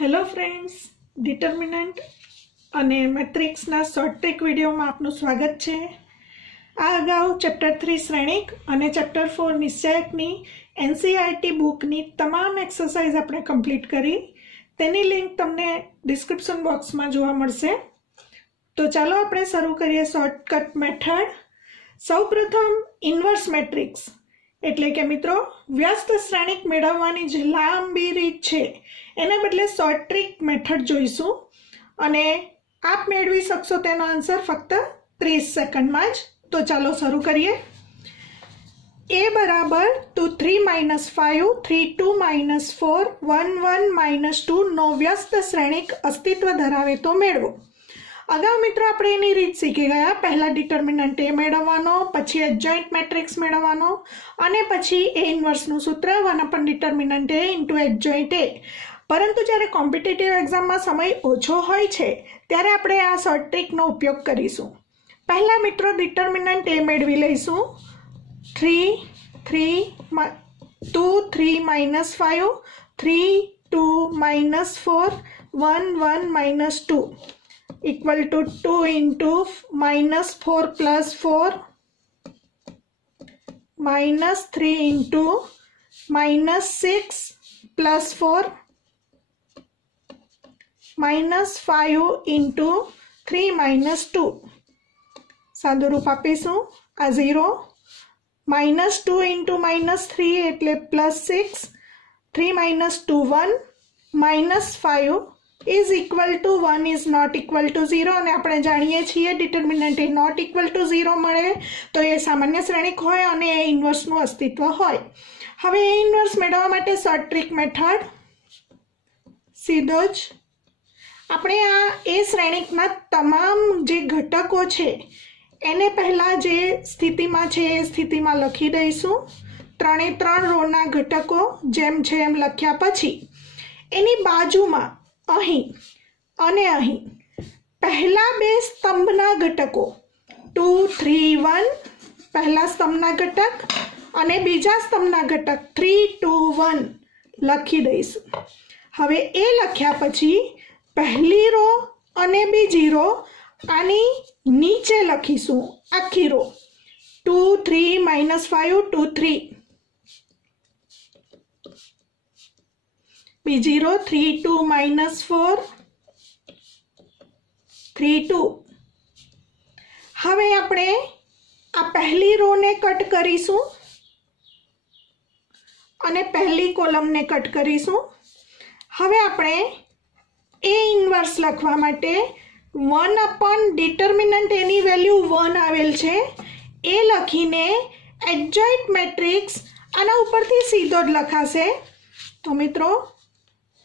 Hello friends, डिटर्मिनન્ટ અને મેટ્રિક્સના short trick વિડીયોમાં આપનું સ્વાગત છે। આ અગાઉ ચેપ્ટર 3 શ્રેણિક અને ચેપ્ટર 4 નિશ્ચયકની એનસીઈઆરટી બુકની તમામ એક્સરસાઇઝ આપણે કમ્પ્લીટ કરી। તેની લિંક તમને ડિસ્ક્રિપ્શન બોક્સમાં જોવા મળશે। તો ચાલો આપણે શરૂ કરીએ શોર્ટકટ મેથડ। સૌપ્રથમ ઇન્વર્સ મેટ્રિક્સ એટલે કે મિત્રો વ્યસ્ત શ્રેણિક મેળવવાની જે લાંબી રીત છે એને બદલે શોર્ટ ટ્રિક મેથડ જોઈશું અને આપ મેળવી શકશો તેનો આન્સર ફક્ત 30 સેકન્ડમાં જ। તો ચાલો શરૂ કરીએ। a બરાબર 2 3 - 5 3 2 - 4 1 1 - 2 નો વ્યસ્ત શ્રેણિક અસ્તિત્વ ધરાવે તો મેળવો। अगाऊ मित्रों આપણે એની રીત શીખી ગયા। પહેલા ડિટર્મિનન્ટ a મેળવવાનો, પછી એડજોઇન્ટ મેટ્રિક્સ મેળવવાનો અને પછી a ઇન્વર્સ નું સૂત્ર 1 ડિટર્મિનન્ટ a * એડજોઇન્ટ a। પરંતુ જ્યારે કોમ્પિટિટિવ એક્ઝામમાં સમય ઓછો હોય છે ત્યારે આપણે આ શોર્ટ ટ્રિકનો ઉપયોગ કરીશું। પહેલા મિત્રો ડિટર્મિનન્ટ a મેળવી લઈશું। 3 3 2 3 - 5 3 2 - 4 1 1 - 2 equal to 2 into -4 plus 4 minus 3 into -6 plus 4 minus 5 into 3 minus 2 સાદું રૂપ આપીશું। આ 0 -2 into -3 એટલે +6 3 minus 2 1 -5 is equal to 1 is not equal to 0 અને આપણે જાણીએ છીએ determinant A not equal to 0 મળે તો એ સામાન્ય શ્રેણિક હોય અને એ ઇન્વર્સનું અસ્તિત્વ હોય। હવે એ ઇન્વર્સ મેળવવા માટે શોર્ટ ટ્રિક મેથડ સીધો જ આપણે આ એ શ્રેણિકના તમામ જે ઘટકો છે એને પહેલા જે સ્થિતિમાં છે એ સ્થિતિમાં લખી દઈશું। 3 એ 3 રોના ઘટકો જેમ છે એમ લખ્યા પછી એની બાજુમાં અહીં અને અહીં પહેલા બે સ્તંભના ઘટકો 2 3 1 પહેલા સ્તંભના ઘટક અને બીજા સ્તંભના ઘટક 3 2 1 લખી દઈશું। હવે એ લખ્યા પછી પહેલી રો અને બીજી રો આની નીચે લખીશું આખી રો 2 3 - 5 2 3 બીજી રો 3 2 - 4 3 2। હવે આપણે આ પહેલી રો ને કટ કરીશું અને પહેલી કોલમને કટ કરીશું। હવે આપણે a ઇન્વર્સ લખવા માટે 1 ડિટર્મિનન્ટ એની વેલ્યુ 1 આવેલ છે એ લખીને એડજોઇન્ટ મેટ્રિક્સ આના ઉપરથી સીધો જ લખાશે। તો મિત્રો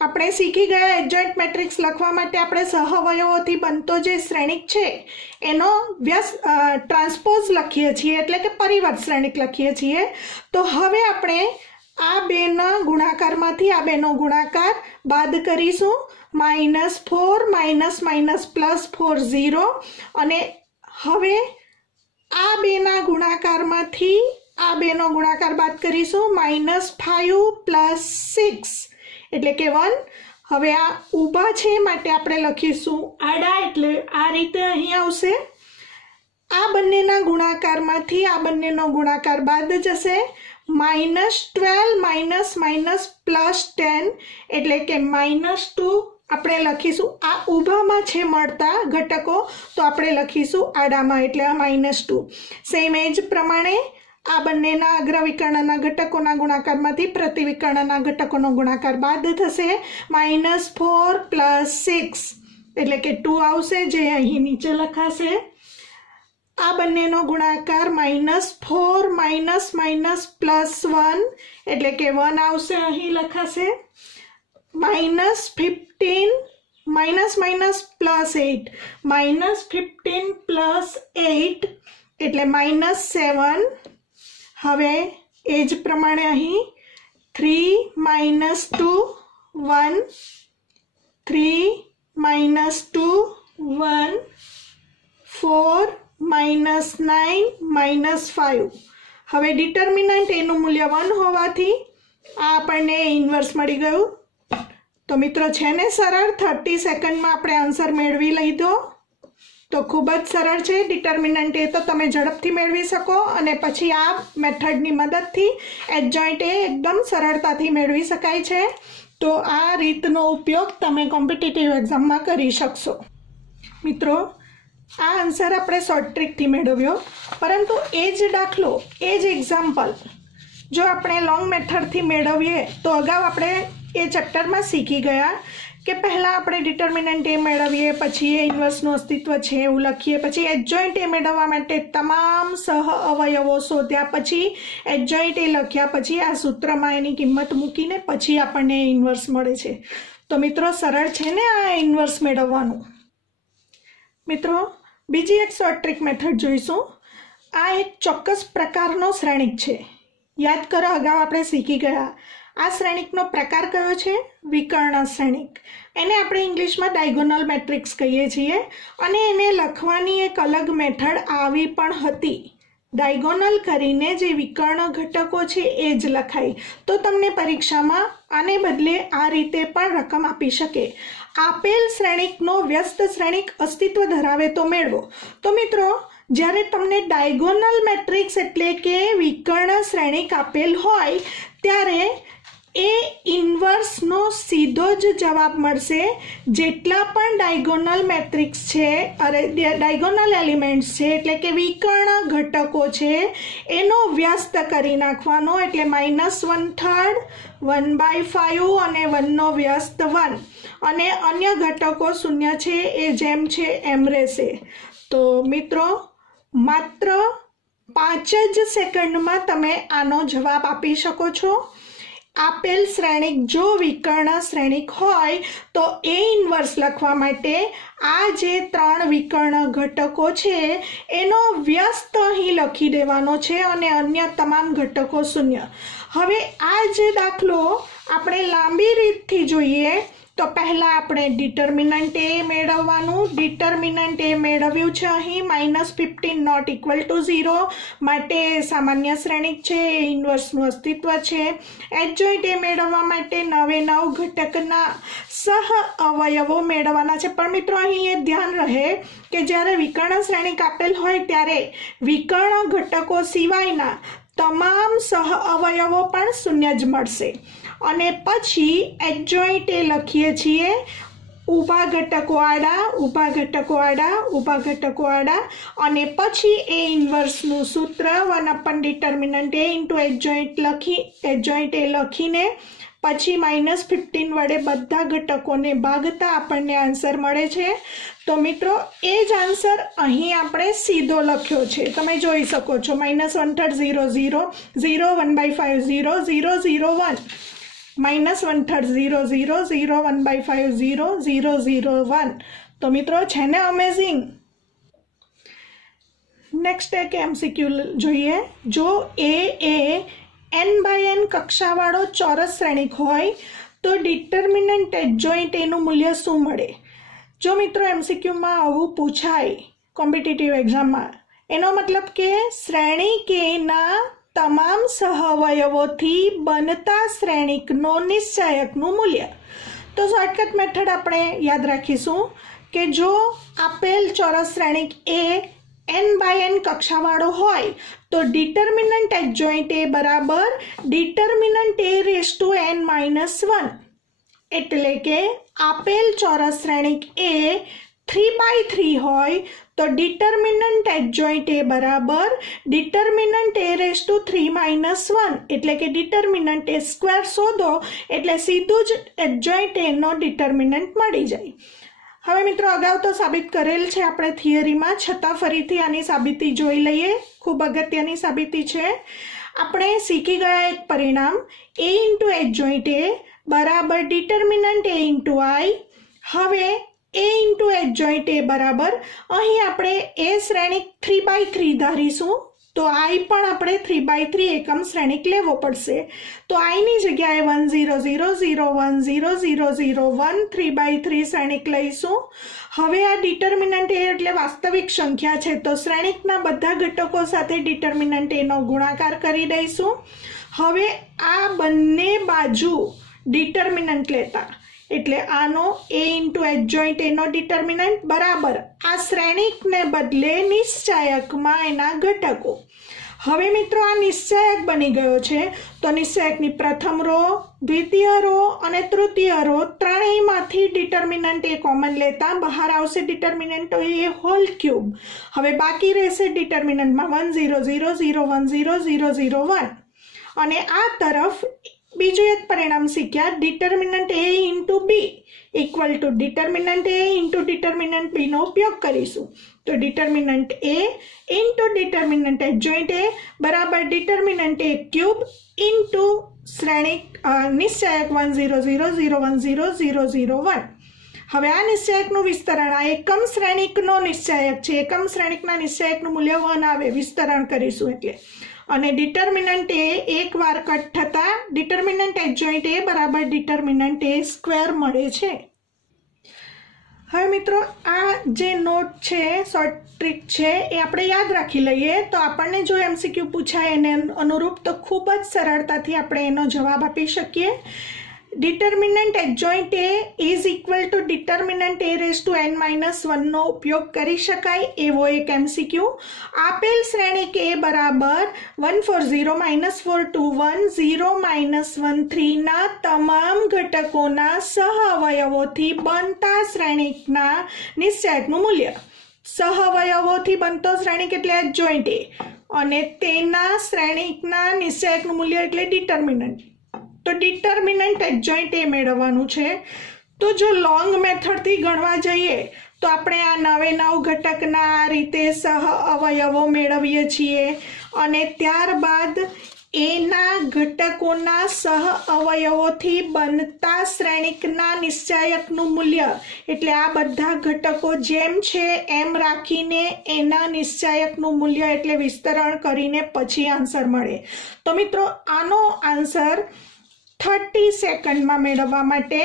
આપણે શીખી ગયા એડજોઇન્ટ મેટ્રિક્સ લખવા માટે આપણે સહઅવયવોથી બનતો જે શ્રેણિક છે એનો ટ્રાન્સપોઝ લખીએ છીએ એટલે કે પરિવર્ત શ્રેણિક લખીએ છીએ। તો હવે આપણે આ બેના ગુણાકારમાંથી આ બેનો ગુણાકાર બાદ કરીશું। -4 +4 0 અને હવે આ બેના ગુણાકારમાંથી આ બેનો ગુણાકાર બાદ કરીશું -5 + 6 એટલે કે 1। હવે આ ઊભા છે માટે આપણે લખીશું આડા એટલે આ રીતે અહીં આવશે। આ બંનેના ગુણાકારમાંથી આ બંનેનો ગુણાકાર બાદ જશે -12 +10 એટલે કે -2 આપણે લખીશું આ ઊભામાં છે મળતા ઘટકો તો આપણે લખીશું આડામાં એટલે આ -2। સેમ એ જ પ્રમાણે આ બંનેના અગ્રવિકર્ણના ઘટકોના ગુણાકારમાંથી પ્રતિવિકર્ણના ઘટકોનો ગુણાકાર બાદ થશે -4 + 6 એટલે કે 2 આવશે જે અહીં નીચે લખાશે। આ બંનેનો ગુણાકાર -4 - +1 એટલે કે 1 આવશે અહીં લખાશે। -15 +8 -15 + 8 એટલે -7। હવે એ જ પ્રમાણે અહીં 3 - 2 1 3 - 2 1 4 -9 -5। હવે ડિટર્મિનન્ટ એનું મૂલ્ય 1 હોવાથી આ આપણને ઇન્વર્સ મળી ગયું। तो मित्रों छे ने सरळ 30 सेकंड में आपणे आंसर मेळवी लीधो। तो खूब ज सरळ छे। डिटर्मिनન્ટ ए तो तमे झड़पथी मेळवी शको अने पछी आ मेथडनी मददथी एडजॉइंट ए एकदम सरळताथी मेळवी शकाय छे। तो आ रीतनो उपयोग तमे कॉम्पिटिटिव एक्जाम में करी शकशो। मित्रों आ आंसर आपणे शॉर्ट ट्रिक थी मेळव्यो, परंतु ए ज दाखलो ए ज एक्जाम्पल जो आपणे लॉन्ग मेथड थी मेळवीए तो अगाऊ आपणे ए चेप्टर में शीखी गया कि पहला आपणे डिटर्मिनન્ટ ए मेळवीए, पछी ए इन्वर्सनुं अस्तित्व छे एवुं लखीए, पछी एडजॉइंट ए मेळववा माटे तमाम सह अवयवो शोध्या, पछी एडजॉइंट ए लख्या, पछी आ सूत्रमां एनी किंमत मूकीने पछी आपणने इन्वर्स मळे छे। तो मित्रों सरळ छे ने आ इन्वर्स मेळववानुं। मित्रों बीजी एक शॉर्ट ट्रिक मेथड जोईशुं। आ एक चोक्कस प्रकारनो श्रेणिक छे। याद करो अगाऊ आपणे शीखी गया आ श्रेणिकनो प्रकार कयो छे? विकर्ण श्रेणिक। एने आपणे इंग्लिशमां डायगोनल मेट्रिक्स कहीए छीए अने एने लखवानी एक अलग मेथड आवी पण हती। डायगोनल करीने जे विकर्ण घटको छे ए ज लखाय तो तमने परीक्षामां आने बदले आ रीते पण रकम आपी शके। आपेल श्रेणिकनो व्यस्त श्रेणिक अस्तित्व धरावे तो मेळवो। तो मित्रों જ્યારે તમને ડાયગોનલ મેટ્રિક્સ એટલે કે વિકર્ણ શ્રેણિક આપેલ હોય ત્યારે એ ઇન્વર્સનો સીધો જ જવાબ મળશે। જેટલા પણ ડાયગોનલ મેટ્રિક્સ છે અરે ડાયગોનલ એલિમેન્ટ્સ છે એટલે કે વિકર્ણ ઘટકો છે એનો વ્યસ્ત કરી નાખવાનો, એટલે -1/3 1/5 અને 1નો વ્યસ્ત 1 અને અન્ય ઘટકો 0 છે એ જેમ છે એમ રહેશે। તો મિત્રો मात्र 5 ज सेकंड में तमे आनो जवाब आपी शको छो। आपेल श्रेणिक जो विकर्ण श्रेणिक होय तो ए इन्वर्स लखवा माटे आ जे 3 विकर्ण घटको छे एनो व्यस्त अहीं लखी देवानो छे अने अन्य तमाम घटको 0। हवे आ जे दाखलो आपणे लांबी रीतथी जोईए तो पहला आपणे डिटर्मिनન્ટ ए मेळववानुं। डिटर्मिनન્ટ ए मेळव्युं छे अहीं -15 नॉट इक्वल टू 0 माटे सामान्य श्रेणिक छे, इन्वर्सनुं अस्तित्व छे। एडजॉइंट ए मेळववा माटे 9 घटकना सह अवयवो मेळववाना छे। पण मित्रों अहीं ए ध्यान रहे के ज्यारे विकर्ण श्रेणिक आपेल होय त्यारे विकर्ण घटको सिवायना तमाम सह अवयवो पण 0 ज मळशे। અને પછી એડજોઇન્ટ એ લખીએ છીએ ઊભા ઘટકો આડા, ઊભા ઘટકો આડા, ઊભા ઘટકો આડા અને પછી એ ઇન્વર્સનું સૂત્ર 1 ડિટર્મિનન્ટ એ ઇન્ટુ એડજોઇન્ટ એ લખીને પછી -15 વડે બધા ઘટકોને ભાગતા આપણને આન્સર મળે છે। તો મિત્રો એ જ આન્સર અહીં આપણે સીધો લખ્યો છે, તમે જોઈ શકો છો। -1/3 0 0 0 1/5 0 0 0 1 -1/3 0 0 0 1/5 0 0 0 1। तो मित्रों है ने अमेजिंग। नेक्स्ट एक एमसीक्यू जोईए। जो ए n/n कक्षावाळो चौरस श्रेणिक होय तो डिटर्मिनન્ટ एडजॉइंट एनुं मूल्य शुं मळे? जो मित्रों एमसीक्यू में आवुं पूछाय कॉम्पिटिटिव एक्जाम में एनो मतलब के श्रेणिक ए ना तमाम सहअवयवोथी बनता श्रेणिकनो निश्चायकनुं मूल्य। तो शॉर्टकट मेथड आपणे याद राखीशुं के जो आपेल चौरस श्रेणिक ए n/n कक्षावाळो होय तो डिटर्मिनન્ટ एडजॉइंट ए बराबर डिटर्मिनન્ટ ए रेज़ टू n-1 एटले के आपेल चौरस श्रेणिक ए 3/3 होय तो डिटर्मिनન્ટ एडजॉइंट ए बराबर डिटर्मिनન્ટ ए रेज़ टू 3-1 एटले के डिटर्मिनન્ટ ए स्क्वेर शोधो एटले सीधुं ज एडजॉइंट ए नो डिटर्मिनન્ટ मळी जाय। हवे मित्रों अगाऊ तो साबित करेल छे आपणे थियरी में, छतां फरीथी आनी साबिती जोई लईए। खूब अगत्यनी साबिती छे। आपणे शीखी गया एक परिणाम ए इंटू एडजॉइंट ए बराबर डिटर्मिनન્ટ ए इंटू आई। हवे ए इंटू एडजॉइंट ए बराबर अहीं आपणे ए श्रेणिक 3/3 धारीशुं तो आई पण आपणे 3/3 एकम श्रेणिक लेवो पड़शे। तो आई नी जग्याए 1 0 0 0 1 0 0 0 1 3/3 श्रेणिक लईशुं। हवे आ डिटर्मिनન્ટ ए एटले वास्तविक संख्या छे तो श्रेणिकना बधा घटको साथे डिटर्मिनન્ટ ए नो गुणाकार करी दईशुं। हवे आ बंने बाजू डिटर्मिनન્ટ लेता એટલે આનો a ઇન્ટુ એડજોઇન્ટ એનો ડિટર્મિનન્ટ બરાબર આ શ્રેણિકને બદલે નિશ્ચાયકમાં એના ઘટકો. હવે મિત્રો આ નિશ્ચાયક બની ગયો છે તો નિશ્ચાયકની પ્રથમ રો, દ્વિતીય રો અને તૃતીય રો ત્રણેયમાંથી ડિટર્મિનન્ટ એ કોમન લેતા બહાર આવશે ડિટર્મિનન્ટ એ હોલ ક્યુબ. હવે બાકી રહેશે ડિટર્મિનન્ટમાં 1 0 0 0 1 0 0 0 1 અને આ તરફ બીજું એક પરિણામ શીખ્યા determinant a into B equal to determinant a into determinant b નો ઉપયોગ કરીશું. તો determinant a into determinant adjoint a બરાબર ડિટર્મિનન્ટ a ક્યુબ ઇન્ટુ શ્રેણિક નિશ્ચાયક 1 0 0 0 1 0 0 0 1. હવે આ નિશ્ચાયકનું વિસ્તરણ આ એકમ શ્રેણિકનો નિશ્ચાયક છે. એકમ શ્રેણિકના નિશ્ચાયકનું મૂલ્ય 1 આવે વિસ્તરણ કરીશું એટલે. અને ડિટર્મિનન્ટ એ એકવાર કટ થતા ડિટર્મિનન્ટ એડજોઇન્ટ એ બરાબર ડિટર્મિનન્ટ એ સ્ક્વેર મળે છે. હવે મિત્રો આ જે નોટ છે શોર્ટ ટ્રીક છે એ આપણે યાદ રાખી લઈએ તો આપણને જો MCQ પૂછાય એને અનુરૂપ તો ખૂબ જ સરળતાથી આપણે એનો જવાબ આપી શકીએ. Determinant adjoint A is equal to determinant a raise to n-1 નો ઉપયોગ કરી શકાય એવો એક MCQ. આપેલ શ્રેણિક a બરાબર 1 4 0 -4 2 1 0 -1 3 ના તમામ ઘટકોના સહઅવયવોથી બનતા શ્રેણિકના નિશ્ચાયકનું મૂલ્ય. સહઅવયવોથી બનતો શ્રેણિક એટલે એડજોઇન્ટ a અને તેના શ્રેણિકના નિશ્ચાયકનું મૂલ્ય એટલે ડિટર્મિનન્ટ. તો ડિટર્મિનન્ટ એડજોઇન્ટ એ મેળવવાનું છે. તો જો લોંગ મેથડથી ગણવા જઈએ તો આપણે આ 9 ઘટકના આ રીતે સહ અવયવો મેળવીએ છીએ અને ત્યારબાદ એના ઘટકોના સહ અવયવોથી બનતા શ્રેણિકના નિશ્ચાયકનું મૂલ્ય એટલે આ બધા ઘટકો જેમ છે એમ રાખીને એના નિશ્ચાયકનું મૂલ્ય એટલે વિસ્તરણ કરીને પછી આન્સર મળે. તો મિત્રો આનો આન્સર 30 સેકન્ડમાં મેળવવા માટે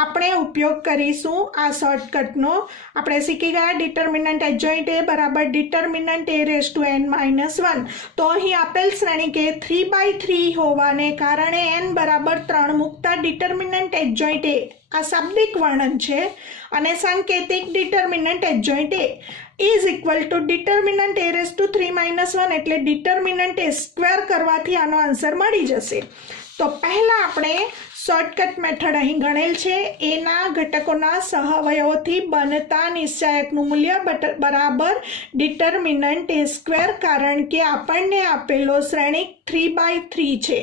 આપણે ઉપયોગ કરીશું આ શોર્ટકટનો. આપણે શીખી ગયા ડિટર્મિનન્ટ એડજોઇન્ટ એ બરાબર determinant a raise to n-1. તો અહીં આપેલ શ્રેણિક એ 3/3 હોવાને કારણે n બરાબર 3 મૂકતા ડિટર્મિનન્ટ એડજોઇન્ટ એ આ શાબ્દિક વર્ણન છે અને સાંકેતિક determinant adjoint A is equal to determinant a raise to 3-1 એટલે ડિટર્મિનન્ટ એ સ્ક્વેર કરવાથી આનો આન્સર મળી જશે. તો પહેલાં આપણે શોર્ટકટ મેથડ અહીં ગણેલ છે. એના ઘટકોના સહઅવયવોથી બનતા નિશ્ચાયકનું મૂલ્ય બરાબર ડિટર્મિનન્ટ એ સ્ક્વેર કારણ કે આપણને આપેલો શ્રેણિક 3/3 છે.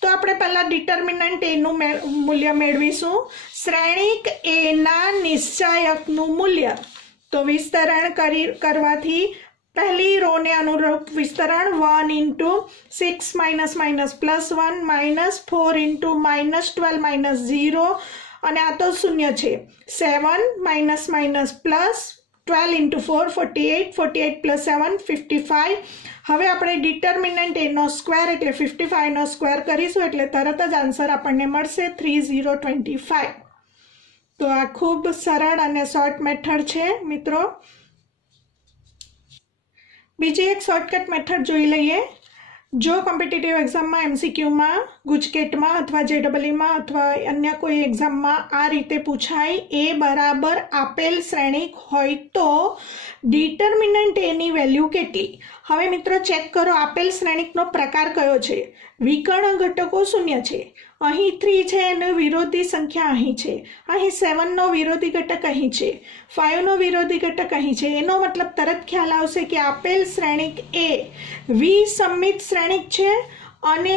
તો આપણે પહેલાં ડિટર્મિનન્ટ એનું મૂલ્ય મેળવીશું. શ્રેણિક એના નિશ્ચાયકનું મૂલ્ય તો વિસ્તરણ કરવાથી પહેલી રોને અનુરૂપ વિસ્તરણ 1 ઇન્ટુ 6 -1 +1 -4 ઇન્ટુ -12 -0 અને આ તો શૂન્ય છે. 7 -12 ઇન્ટુ 4 48 48 + 7 55. હવે આપણે ડિટર્મિનન્ટ એનો સ્ક્વેર એટલે 55નો સ્ક્વેર કરીશું એટલે તરત જ આન્સર આપણને મળશે 3025. તો આ ખૂબ સરળ અને શોર્ટ મેથડ છે મિત્રો. બીજી એક શોર્ટકટ મેથડ જોઈ લઈએ. જો કોમ્પિટિટિવ એક્ઝામમાં MCQમાં ગુજકેટમાં અથવા JEEમાં અથવા અન્ય કોઈ એક્ઝામમાં આ રીતે પૂછાય એ બરાબર આપેલ શ્રેણિક હોય તો ડિટર્મિનન્ટ એની વેલ્યુ કેટલી. હવે મિત્રો ચેક કરો આપેલ શ્રેણિકનો પ્રકાર કયો છે. વિકર્ણ ઘટકો શૂન્ય છે. અહીં 3 છે અને વિરોધી સંખ્યા અહીં છે. અહીં 7નો વિરોધી ઘટક અહીં છે. 5નો વિરોધી ઘટક અહીં છે. એનો મતલબ તરત ખ્યાલ આવશે કે આપેલ શ્રેણિક એ વિસંમિત શ્રેણિક છે અને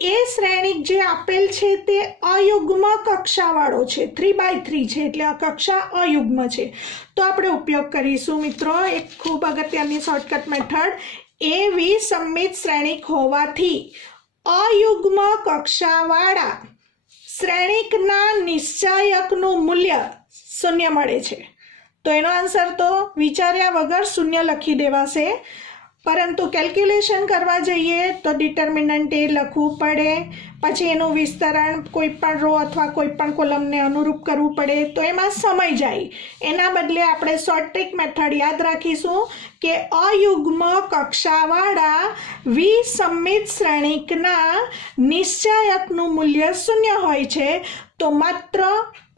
એ શ્રેણિક જે આપેલ છે તે અયુગ્મ કક્ષાવાળો છે. 3/3 છે એટલે આ કક્ષા અયુગ્મ છે. તો આપણે ઉપયોગ કરીશું મિત્રો એક ખૂબ અગત્યની શોર્ટકટ મેથડ. એ વિસંમિત શ્રેણિક હોવાથી અયુગ્મ કક્ષાવાળા શ્રેણિકના નિશ્ચાયકનું મૂલ્ય 0 મળે છે. તો એનો આન્સર તો વિચાર્યા વગર 0 લખી દેવાશે. પરંતુ કેલ્ક્યુલેશન કરવા જઈએ તો ડિટર્મિનન્ટ એ લખવું પડે, પછી એનું વિસ્તરણ કોઈ પણ રો અથવા કોઈ પણ કોલમને અનુરૂપ કરવું પડે તો એમાં સમય જાય. એના બદલે આપણે શોર્ટ ટ્રીક મેથડ યાદ રાખીશું કે અયુગ્મ કક્ષાવાળા વિસંમિત શ્રેણિકના નિશ્ચાયકનું મૂલ્ય 0 હોય છે. तो मात्र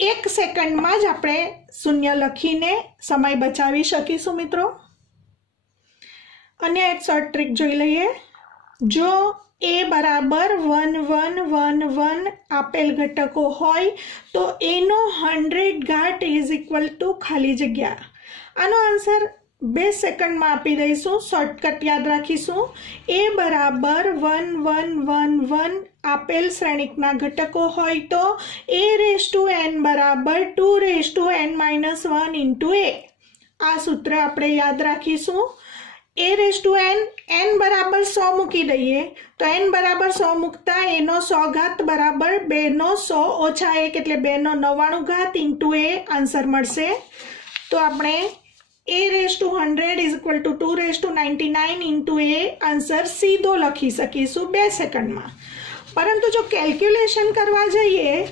1 सेकंडमां ज आपणे शून्य लखीने समय बचावी शकीशुं मित्रों। अन्य एक शॉर्ट ट्रिक जोई लईए। जो ए बराबर 1 1 1 1 आपेल घटको होय तो ए नो 100 घात इज इक्वल टू खाली जग्या। आनो आंसर 2 सेकंड में आपी दईशुं। शॉर्टकट याद राखीशुं। ए बराबर 1 1 1 1 आपेल श्रेणिकना घटको होय तो ए रेज टू एन बराबर 2 raise to N minus 1 into A. आ सूत्र आपणे याद राखीशुं। A raise to N N बराबर 100 मूकी दईए तो एन बराबर 100 मूकता ए नो 100 घात बराबर 2 नो 100 ओछा 1 एटले 2 नो 99 घात इंटू ए आंसर मळशे। तो आपणे A raise to 100 is equal to 2 raise to 99 into A answer सीधो लखी सकीशुं 2 सेकंड में। परंतु जो कैलक्युलेशन करवा जाइए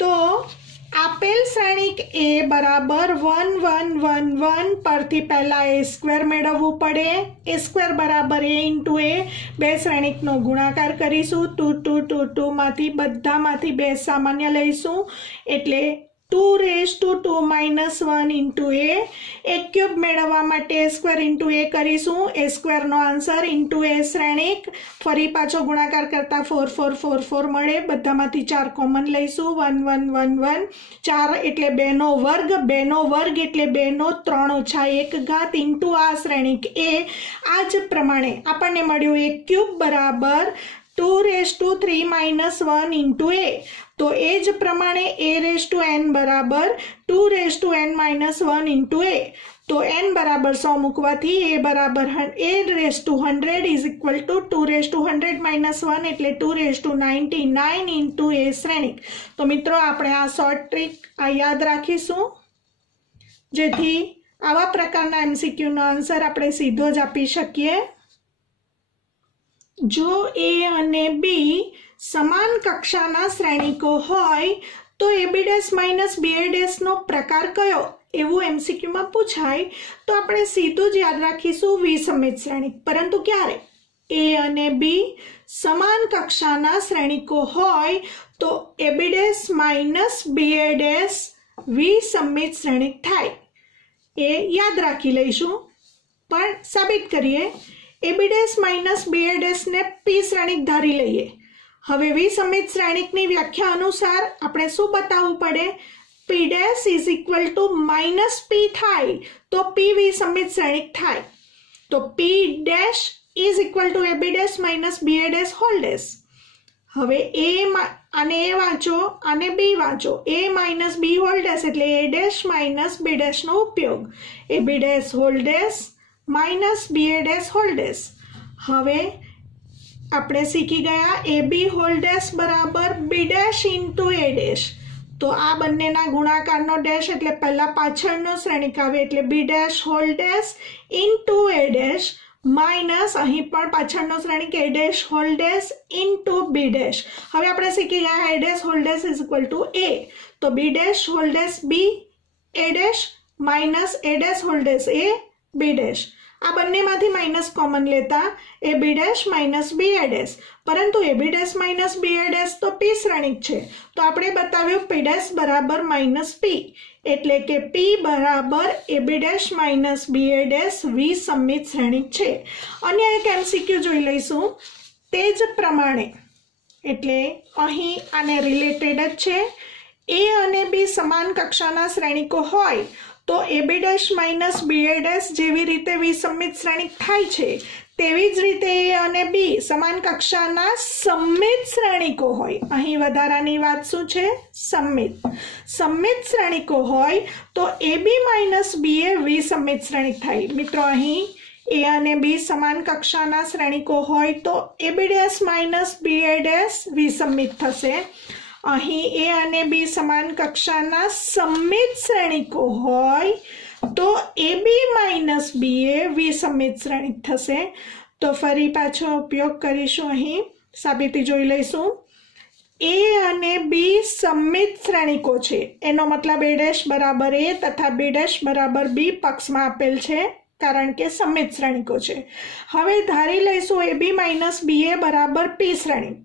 तो आपेल श्रेणिक ए बराबर 1 1 1 1 परथी पहला ए स्क्वेर मेळववू पड़े। ए स्क्वेर बराबर ए इंटू ए 2 श्रेणिकनो गुणाकार करीशुं। 2 2 2 2 मांथी बधामांथी 2 सामान्य लईशुं एटले 2 raise to 2 minus 1 into A. Cube मेळववा माटे ए स्क्वेर इंटू ए करीशुं। ए स्क्वेर नो आंसर इंटू ए श्रेणिक फरी पाछो गुणाकार करता 4 4 4 4 मळे। बधामांथी 4 कॉमन लईशुं। 1 1 1 1 4 एटले 2 नो वर्ग। 2 नो वर्ग एटले 2 नो 3 ओछा 1 घात इंटू आ श्रेणिक ए। आज प्रमाणे आपणे मळ्युं ए क्यूब बराबर 2 raise to 3 minus 1 into A. तो एज प्रमाणे ए रेज टू एन बराबर 2 raise to N minus 1 into A. तो एन बराबर 100 मूकवाथी ए बराबर A raise to 100 is equal to 2 raise to 100 minus 1 एटले 2 रेज टू 99 इंटू ए श्रेणिक। तो मित्रों आपणे आ शॉर्ट ट्रिक आ याद राखीशुं जेथी आवा प्रकारना एमसीक्यू नो आंसर आपणे सीधो ज आपी शकीए। जो ए अने बी समान कक्षाना श्रेणिको होय तो A B dash minus B A dash नो प्रकार कयो एवं एमसीक्यू में पूछाय तो आपणे सीधुं ज याद राखीशुं विसमित श्रेणिक। परंतु क्यारे ए अने बी समान कक्षाना श्रेणिको होय तो A B dash minus B A dash विसमित श्रेणिक थाय। ए याद राखी लईशुं पण साबित करीए। A B dash minus B A dash ने पी श्रेणिक धारी लईए। हवे विसमित श्रेणिकनी व्याख्या अनुसार आपणे शुं बताववुं पड़े। P dash is equal to minus P थाय तो पी विसमित श्रेणिक थाय। तो P dash is equal to A B dash minus B A dash whole dash. हवे ए आने ए वांचो आने बी वांचो। A minus B whole dash एटले A dash minus B dash नो उपयोग। A B dash whole dash minus B A dash whole dash. हवे आपणे सीखी गया ए बी होल डैश बराबर B dash into A dash. तो आ बंनेना गुणाकारनो डैश एटले पहला पाछळनो श्रेणिक आवे एटले B dash whole dash into A dash minus अहीं पण पाछळनो श्रेणिक A dash whole dash into B dash. हवे आपणे सीखी गया A dash whole dash is equal to A. तो B dash whole dash B A dash minus A dash whole dash A B dash. आ बंने मांथी माइनस कॉमन लेता A B dash minus B A dash. परंतु A B dash minus B A dash तो P श्रेणिक छे तो आपणे बताव्युं पी डैश बराबर माइनस पी एटले के पी बराबर A B dash minus B A dash विसमित श्रेणिक छे। अन्य एक एमसीक्यू जोई लईशुं तेज प्रमाणे एटले अहीं आने रिलेटेड ज छे। ए अने बी समान कक्षाना श्रेणिको होय तो A B dash minus B A dash जेवी रीते विसमित श्रेणिक थाय छे तेवी ज रीते ए अने बी समान कक्षाना सममित श्रेणिको होय। अहीं वधारानी वात शुं छे सममित। सममित श्रेणिको होय तो ए बी माइनस बी ए विसमित श्रेणिक थाय। मित्रों अहीं ए अने बी समान कक्षाना श्रेणिको होय तो A B dash minus B A dash विसमित थशे। अहीं ए अने बी समान कक्षाना सममित श्रेणिको होय तो ए बी माइनस बी ए विसमित श्रेणिक थशे। तो फरी पाछो उपयोग करीशुं। अहीं साबिती जोई लईशुं। ए अने बी सममित श्रेणिको छे एनो मतलब ए डैश बराबर ए तथा बी डैश बराबर बी पक्ष में आपेल छे कारण के सममित श्रेणिको छे। हवे धारी लईशुं ए बी माइनस बी ए बराबर पी श्रेणी।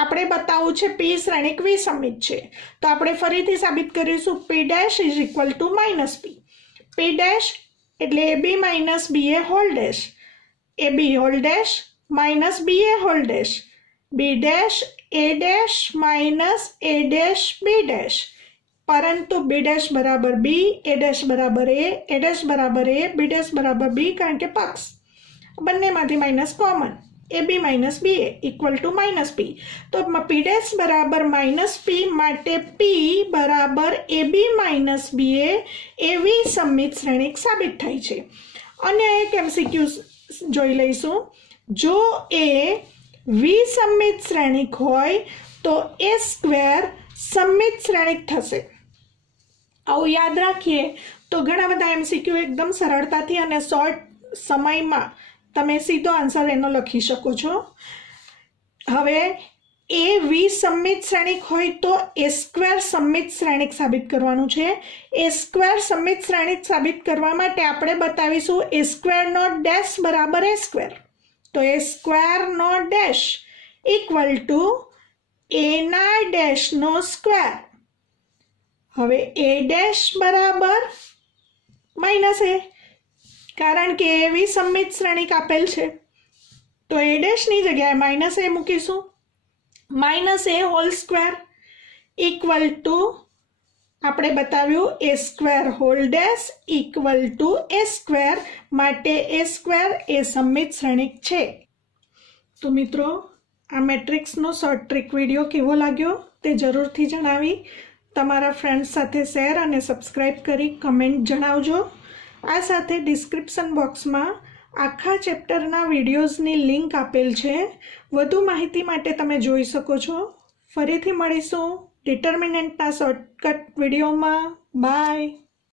આપણે બતાવવું છે પી શ્રેણિક વિસમિત છે, તો આપણે ફરીથી સાબિત કરીશું P dash is equal to minus P. P dash એટલે A B minus B A whole dash, A B whole dash minus B A whole dash, B dash A dash minus A dash B dash, પરંતુ B dash બરાબર બી, એ dash બરાબર એ dash બરાબર એ, બી dash બરાબર બી, કારણ કે પક્ષ બંનેમાંથી minus common, A B minus B A equal to minus P. તો પી ડેશ બરાબર માઇનસ પી માટે પી બરાબર એ બી માઇનસ બી એ એવી વિસમિત શ્રેણિક સાબિત થાય છે. અને એક એમસીક્યુ જોઈ લઈશું. જો એ વિસમિત શ્રેણિક હોય તો એ સ્ક્વેર સમિત શ્રેણિક થશે. આવું યાદ રાખીએ તો ઘણા બધા એમસીક્યુ એકદમ સરળતાથી અને શોર્ટ સમયમાં તમે સીધો આન્સર એનો લખી શકો છો. હવે એ વિસમિત શ્રેણિક હોય તો એ સ્ક્વેર સમિત શ્રેણિક સાબિત કરવાનું છે. એ સ્ક્વેર સમિત શ્રેણિક સાબિત કરવા માટે આપણે બતાવીશું એ સ્ક્વેરનો ડેશ બરાબર એ સ્ક્વેર. તો એ સ્ક્વેરનો ડેશ ઇક્વલ ટુ એના ડેશનો સ્ક્વેર. હવે એ ડેશ બરાબર માઇનસ એ, કારણ કે એ વિસમિત શ્રેણિક આપેલ છે તો એ ડેશની જગ્યાએ માઇનસ એ મૂકીશું. Minus A whole square equal to આપણે બતાવ્યું A square whole dash equal to A square, માટે એ સ્ક્વેર એ સમિત શ્રેણિક છે. તો મિત્રો, આ મેટ્રિક્સનો શોર્ટ ટ્રીક વિડીયો કેવો લાગ્યો તે જરૂરથી જણાવી તમારા ફ્રેન્ડ્સ સાથે શેર અને સબસ્ક્રાઈબ કરી કમેન્ટ જણાવજો. આ સાથે ડિસ્ક્રિપ્શન બોક્સમાં આખા ચેપ્ટરના વિડીયોઝની લિંક આપેલ છે. વધુ માહિતી માટે તમે જોઈ શકો છો. ફરીથી મળીશું ડિટર્મિનન્ટના શોર્ટકટ વિડીયોમાં. બાય.